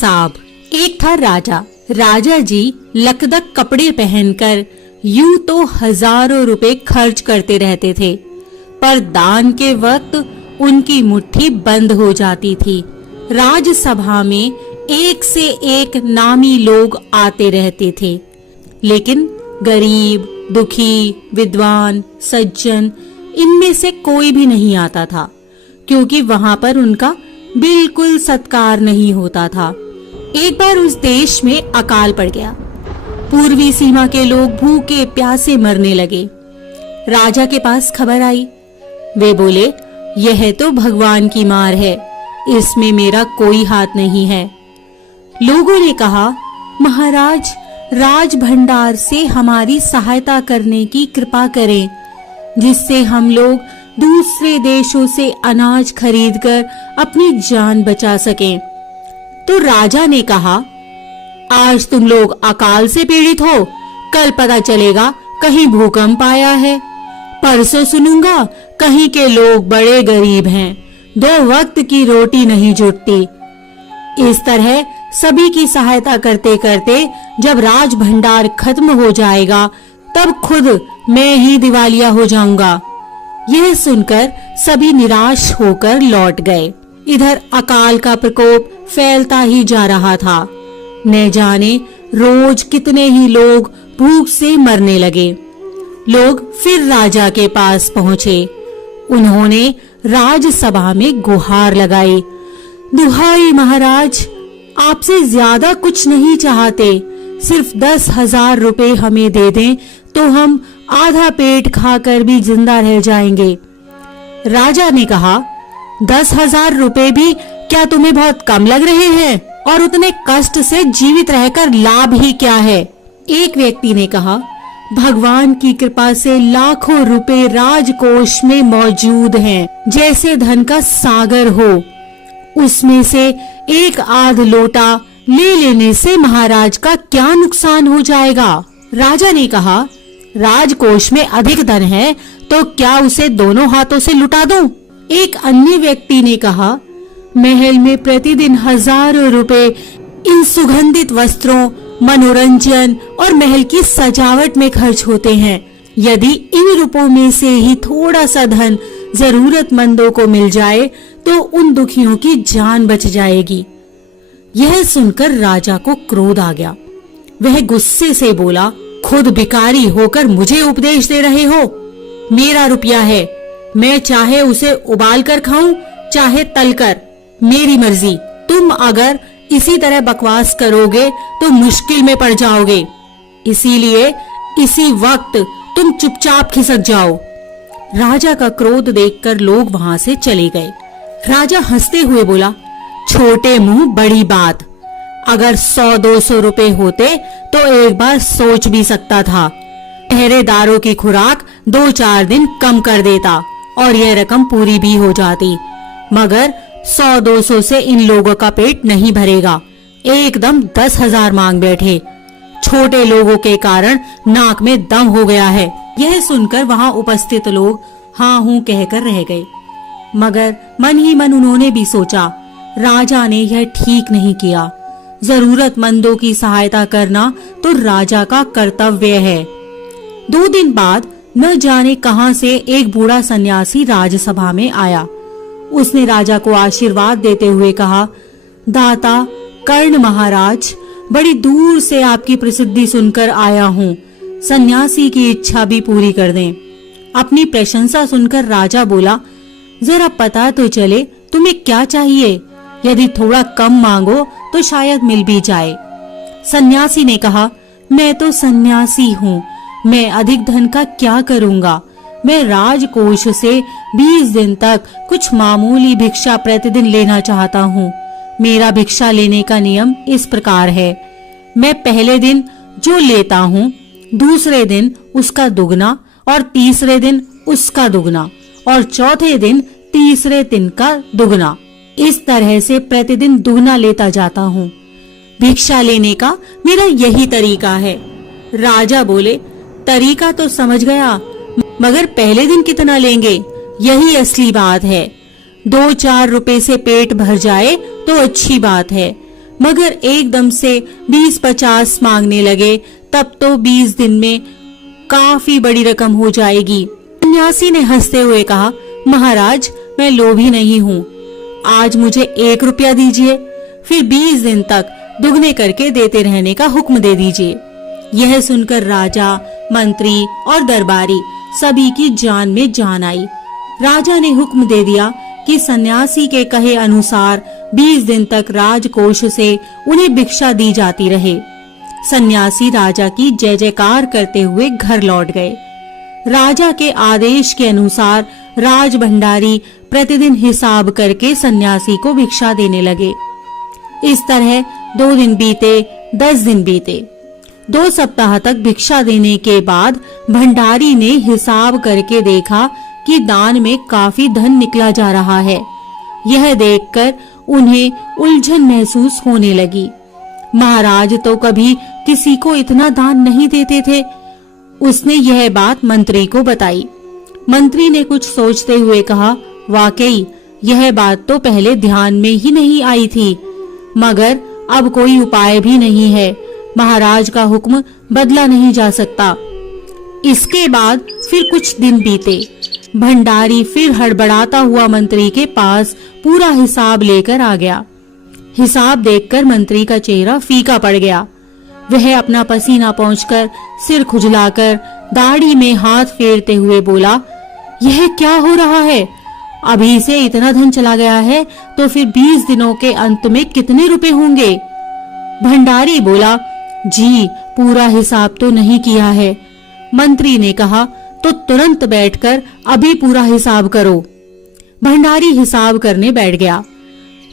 हिसाब। एक था राजा। राजा जी लकदक कपड़े पहनकर यूं तो हजारों रुपए खर्च करते रहते थे, पर दान के वक्त उनकी मुट्ठी बंद हो जाती थी। राजसभा में एक से एक नामी लोग आते रहते थे, लेकिन गरीब, दुखी, विद्वान, सज्जन इनमें से कोई भी नहीं आता था, क्योंकि वहां पर उनका बिल्कुल सत्कार नहीं होता था। एक बार उस देश में अकाल पड़ गया। पूर्वी सीमा के लोग भूखे प्यासे मरने लगे। राजा के पास खबर आई। वे बोले, यह तो भगवान की मार है, इसमें मेरा कोई हाथ नहीं है। लोगों ने कहा, महाराज, राज भंडार से हमारी सहायता करने की कृपा करें, जिससे हम लोग दूसरे देशों से अनाज खरीदकर अपनी जान बचा सकें। तो राजा ने कहा, आज तुम लोग अकाल से पीड़ित हो, कल पता चलेगा कहीं भूकंप आया है, परसों सुनूंगा कहीं के लोग बड़े गरीब हैं, 2 वक्त की रोटी नहीं जुटती। इस तरह सभी की सहायता करते करते जब राज भंडार खत्म हो जाएगा, तब खुद मैं ही दिवालिया हो जाऊंगा। यह सुनकर सभी निराश होकर लौट गए। इधर अकाल का प्रकोप फैलता ही जा रहा था। न जाने रोज कितने ही लोग भूख से मरने लगे। लोग फिर राजा के पास पहुंचे। उन्होंने राजसभा में गुहार लगाई, दुहाई महाराज, आपसे ज्यादा कुछ नहीं चाहते, सिर्फ 10,000 रुपए हमें दे दें तो हम आधा पेट खाकर भी जिंदा रह जाएंगे। राजा ने कहा, 10,000 रुपए भी क्या तुम्हें बहुत कम लग रहे हैं? और उतने कष्ट से जीवित रहकर लाभ ही क्या है? एक व्यक्ति ने कहा, भगवान की कृपा से लाखों रुपए राजकोष में मौजूद हैं, जैसे धन का सागर हो। उसमें से एक आध लोटा ले लेने से महाराज का क्या नुकसान हो जाएगा? राजा ने कहा, राजकोष में अधिक धन है तो क्या उसे दोनों हाथों से लुटा दूं? एक अन्य व्यक्ति ने कहा, महल में प्रतिदिन हजारों रुपए इन सुगंधित वस्त्रों, मनोरंजन और महल की सजावट में खर्च होते हैं। यदि इन रुपयों में से ही थोड़ा सा धन जरूरतमंदों को मिल जाए तो उन दुखियों की जान बच जाएगी। यह सुनकर राजा को क्रोध आ गया। वह गुस्से से बोला, खुद भिखारी होकर मुझे उपदेश दे रहे हो? मेरा रुपया है, मैं चाहे उसे उबाल कर खाऊं चाहे तल कर, मेरी मर्जी। तुम अगर इसी तरह बकवास करोगे तो मुश्किल में पड़ जाओगे, इसीलिए इसी वक्त तुम चुपचाप खिसक जाओ। राजा का क्रोध देखकर लोग वहां से चले गए। राजा हंसते हुए बोला, छोटे मुंह बड़ी बात, अगर 100-200 रुपए होते तो एक बार सोच भी सकता था। पहरेदारों की खुराक 2-4 दिन कम कर देता और यह रकम पूरी भी हो जाती, मगर 100-200 से इन लोगों का पेट नहीं भरेगा। एकदम 10,000 मांग बैठे। छोटे लोगों के कारण नाक में दम हो गया है। यह सुनकर वहां उपस्थित लोग हाँ हूं कहकर रह गए, मगर मन ही मन उन्होंने भी सोचा, राजा ने यह ठीक नहीं किया। जरूरतमंदों की सहायता करना तो राजा का कर्तव्य है। 2 दिन बाद न जाने कहां से एक बूढ़ा सन्यासी राजसभा में आया। उसने राजा को आशीर्वाद देते हुए कहा, दाता कर्ण महाराज, बड़ी दूर से आपकी प्रसिद्धि सुनकर आया हूँ, सन्यासी की इच्छा भी पूरी कर दें। अपनी प्रशंसा सुनकर राजा बोला, जरा पता तो चले तुम्हें क्या चाहिए, यदि थोड़ा कम मांगो तो शायद मिल भी जाए। सन्यासी ने कहा, मैं तो सन्यासी हूँ, मैं अधिक धन का क्या करूँगा? मैं राजकोष से 20 दिन तक कुछ मामूली भिक्षा प्रतिदिन लेना चाहता हूँ। मेरा भिक्षा लेने का नियम इस प्रकार है, मैं पहले दिन जो लेता हूँ, दूसरे दिन उसका दुगना और तीसरे दिन उसका दुगना और चौथे दिन तीसरे दिन का दुगना। इस तरह से प्रतिदिन दुगना लेता जाता हूँ। भिक्षा लेने का मेरा यही तरीका है। राजा बोले, तरीका तो समझ गया, मगर पहले दिन कितना लेंगे, यही असली बात है। 2-4 रुपए से पेट भर जाए तो अच्छी बात है, मगर एकदम से 20-50 मांगने लगे, तब तो 20 दिन में काफी बड़ी रकम हो जाएगी। सन्यासी ने हंसते हुए कहा, महाराज मैं लोभी नहीं हूँ, आज मुझे 1 रुपया दीजिए, फिर 20 दिन तक दुगने करके देते रहने का हुक्म दे दीजिए। यह सुनकर राजा, मंत्री और दरबारी सभी की जान में जान आई। राजा ने हुक्म दे दिया कि सन्यासी के कहे अनुसार 20 दिन तक राजकोष से उन्हें भिक्षा दी जाती रहे। सन्यासी राजा की जय जयकार करते हुए घर लौट गए। राजा के आदेश के अनुसार राज भंडारी प्रतिदिन हिसाब करके सन्यासी को भिक्षा देने लगे। इस तरह 2 दिन बीते, 10 दिन बीते। 2 सप्ताह तक भिक्षा देने के बाद भंडारी ने हिसाब करके देखा कि दान में काफी धन निकला जा रहा है। यह देखकर उन्हें उलझन महसूस होने लगी। महाराज तो कभी किसी को इतना दान नहीं देते थे। उसने यह बात मंत्री को बताई। मंत्री ने कुछ सोचते हुए कहा, वाकई यह बात तो पहले ध्यान में ही नहीं आई थी, मगर अब कोई उपाय भी नहीं है। महाराज का हुक्म बदला नहीं जा सकता। इसके बाद फिर कुछ दिन बीते। भंडारी फिर हड़बड़ाता हुआ मंत्री के पास पूरा हिसाब लेकर आ गया। हिसाब देखकर मंत्री का चेहरा फीका पड़ गया। वह अपना पसीना पोंछकर, सिर खुजलाकर, दाढ़ी में हाथ फेरते हुए बोला, यह क्या हो रहा है? अभी से इतना धन चला गया है तो फिर 20 दिनों के अंत में कितने रुपए होंगे? भंडारी बोला, जी पूरा हिसाब तो नहीं किया है। मंत्री ने कहा, तो तुरंत बैठकर अभी पूरा हिसाब करो। भंडारी हिसाब करने बैठ गया।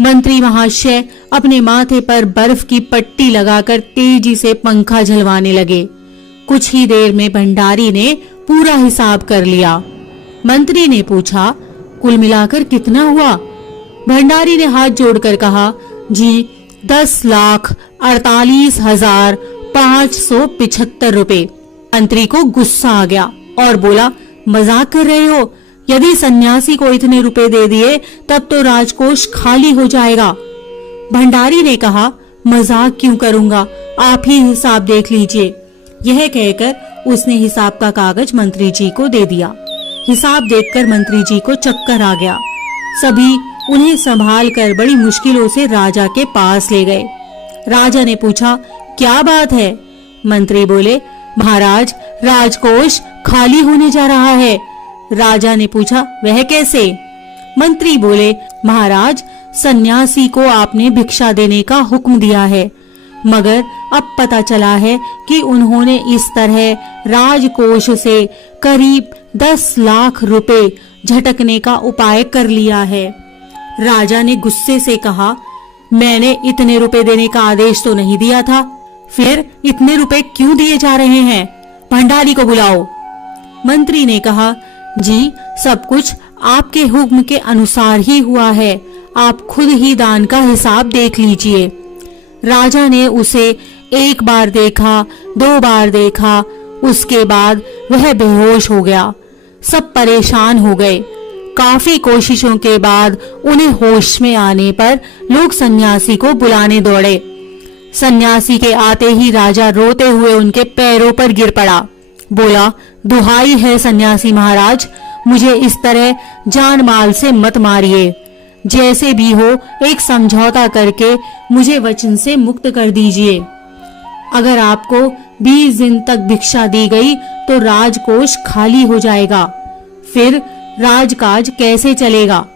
मंत्री महाशय अपने माथे पर बर्फ की पट्टी लगाकर तेजी से पंखा झलवाने लगे। कुछ ही देर में भंडारी ने पूरा हिसाब कर लिया। मंत्री ने पूछा, कुल मिलाकर कितना हुआ? भंडारी ने हाथ जोड़कर कहा, जी 10,48,575 रुपए। मंत्री को गुस्सा आ गया और बोला, मजाक कर रहे हो? यदि सन्यासी को इतने रुपए दे दिए तब तो राजकोष खाली हो जाएगा। भंडारी ने कहा, मजाक क्यों करूंगा, आप ही हिसाब देख लीजिए। यह कहकर उसने हिसाब का कागज मंत्री जी को दे दिया। हिसाब देखकर मंत्री जी को चक्कर आ गया। सभी उन्हें संभाल कर बड़ी मुश्किलों से राजा के पास ले गए। राजा ने पूछा, क्या बात है? मंत्री बोले, महाराज राजकोष खाली होने जा रहा है। राजा ने पूछा, वह कैसे? मंत्री बोले, महाराज सन्यासी को आपने भिक्षा देने का हुक्म दिया है, मगर अब पता चला है कि उन्होंने इस तरह राजकोष से करीब 10 लाख रुपए झटकने का उपाय कर लिया है। राजा ने गुस्से से कहा, मैंने इतने रुपए देने का आदेश तो नहीं दिया था, फिर इतने रुपए क्यों दिए जा रहे हैं? भंडारी को बुलाओ। मंत्री ने कहा, जी सब कुछ आपके हुक्म के अनुसार ही हुआ है, आप खुद ही दान का हिसाब देख लीजिए। राजा ने उसे 1 बार देखा, 2 बार देखा, उसके बाद वह बेहोश हो गया। सब परेशान हो गए। काफी कोशिशों के बाद उन्हें होश में आने पर लोग सन्यासी को बुलाने दौड़े। सन्यासी के आते ही राजा रोते हुए उनके पैरों पर गिर पड़ा। बोला, दुहाई है सन्यासी महाराज, मुझे इस तरह जान माल से मत मारिए। जैसे भी हो एक समझौता करके मुझे वचन से मुक्त कर दीजिए। अगर आपको 20 दिन तक भिक्षा दी गई तो राजकोष खाली हो जाएगा, फिर राजकाज कैसे चलेगा?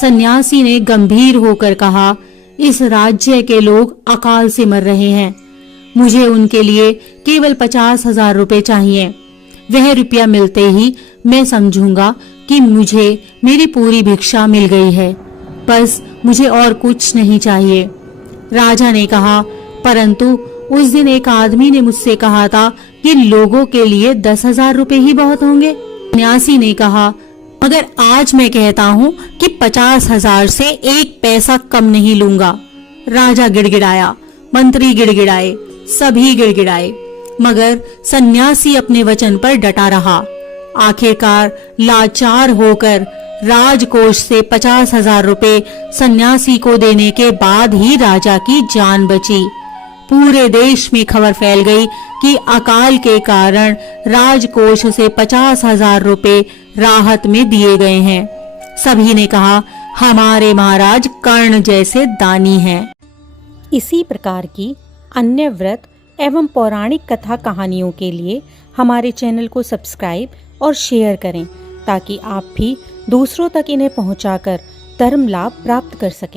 सन्यासी ने गंभीर होकर कहा, इस राज्य के लोग अकाल से मर रहे हैं, मुझे उनके लिए केवल 50,000 रुपए चाहिए। वह रुपया मिलते ही मैं समझूंगा कि मुझे मेरी पूरी भिक्षा मिल गई है, बस मुझे और कुछ नहीं चाहिए। राजा ने कहा, परंतु उस दिन एक आदमी ने मुझसे कहा था कि लोगों के लिए 10,000 रुपए ही बहुत होंगे। सन्यासी ने कहा, मगर आज मैं कहता हूँ कि 50,000 से 1 पैसा कम नहीं लूंगा। राजा गिड़गिड़ाया, मंत्री गिड़गिड़ाए, सभी गिड़गिड़ाए, मगर सन्यासी अपने वचन पर डटा रहा। आखिरकार लाचार होकर राजकोष से 50,000 रुपए सन्यासी को देने के बाद ही राजा की जान बची। पूरे देश में खबर फैल गई कि अकाल के कारण राजकोष से 50,000 रुपए राहत में दिए गए हैं। सभी ने कहा, हमारे महाराज कर्ण जैसे दानी हैं। इसी प्रकार की अन्य व्रत एवं पौराणिक कथा कहानियों के लिए हमारे चैनल को सब्सक्राइब और शेयर करें, ताकि आप भी दूसरों तक इन्हें पहुंचाकर धर्म लाभ प्राप्त कर सकें।